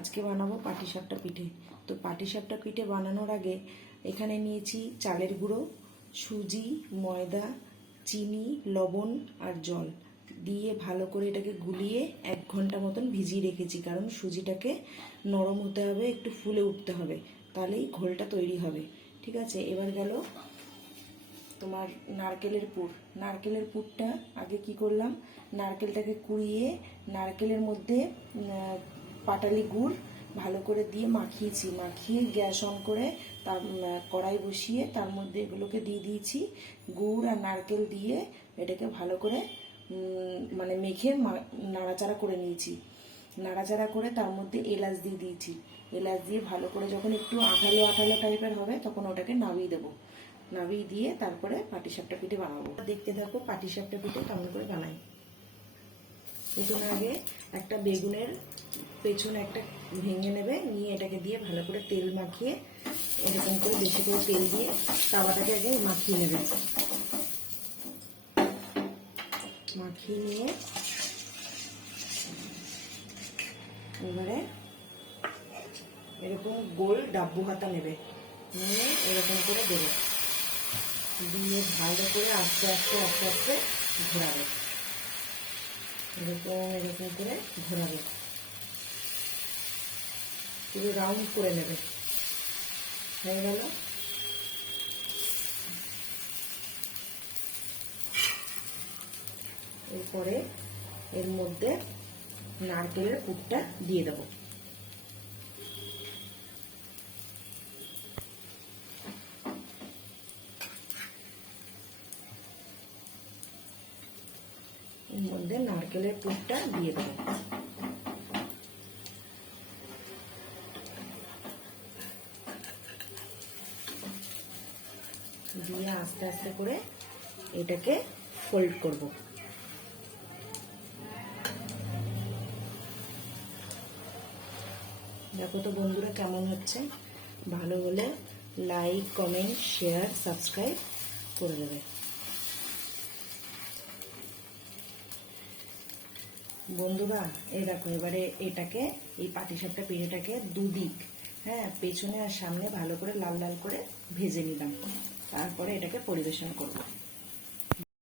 আজকে বানাবো পাটিসাপটা পিঠে। তো পাটিসাপটা পিঠে বানানোর আগে এখানে নিয়েছি চালের গুঁড়ো, সুজি, ময়দা, চিনি, লবণ আর জল দিয়ে ভালো করে এটাকে গুলিয়ে 1 ঘন্টা মতন ভিজিয়ে রেখেছি, কারণ সুজিটাকে নরম হতে হবে, একটু ফুলে উঠতে হবে, তাহলেই ঘোলটা তৈরি হবে। ঠিক আছে, এবার গেল তোমার নারকেলের পুরটা আগে কি করলাম, নারকেলটাকে কুড়িয়ে নারকেলের মধ্যে পাটালি গুড় ভালো করে দিয়ে মাখিয়ে গ্যাস অন করে তার কড়াই বসিয়ে তার মধ্যে এগুলোকে দিয়ে দিয়েছি। গুড় আর নারকেল দিয়ে এটাকে ভালো করে মানে মেখে নাড়াচাড়া করে নিয়েছি। নাড়াচাড়া করে তার মধ্যে এলাচ দিয়ে দিয়েছি। এলাচ দিয়ে ভালো করে যখন একটু আঠালো টাইপের হবে তখন ওটাকে নামিয়ে দেবো। নামিয়ে দিয়ে তারপরে পাটিসাপটা পিঠে বানাবো। দেখতে থাকো পাটিসাপটা পিঠে কেমন করে বানাই। প্রথমে আগে একটা বেগুনের পেছনে একটা ভেঙে নেবে, নিয়ে এটাকে দিয়ে ভালো করে তেল মাখিয়ে এরকম করে বেশি করে তেল দিয়ে তাওয়াটাকে আগে মাখিয়ে নেবে। মাখিয়ে নিয়ে এবারে এরকম গোল ডাব্বু হাতা নেবে, নিয়ে এরকম করে দেবে, দিয়ে ভালো করে আস্তে আস্তে ঘোরাবে। এরকম করে ঘোরাবে, পুরো রাউন্ড করে নেবে। হয়ে গেল। এরপরে এর মধ্যে নারকেলের পুরটা দিয়ে দেবো। এর মধ্যে নারকেলের পুরটা দিয়ে দেবো। দিয়ে আস্তে আস্তে করে এটাকে ফোল্ড করব। দেখো তো বন্ধুরা কেমন হচ্ছে। ভালো হলে লাইক, কমেন্ট, শেয়ার, সাবস্ক্রাইব করে দেবে। বন্ধুরা এই দেখো, এবারে এটাকে এই পাটিসাপটা পিঠেটাকে দুদিক, পেছনে আর সামনে ভালো করে লাল লাল করে ভেজে নিলাম। তারপরে এটাকে পরিবেশন করব।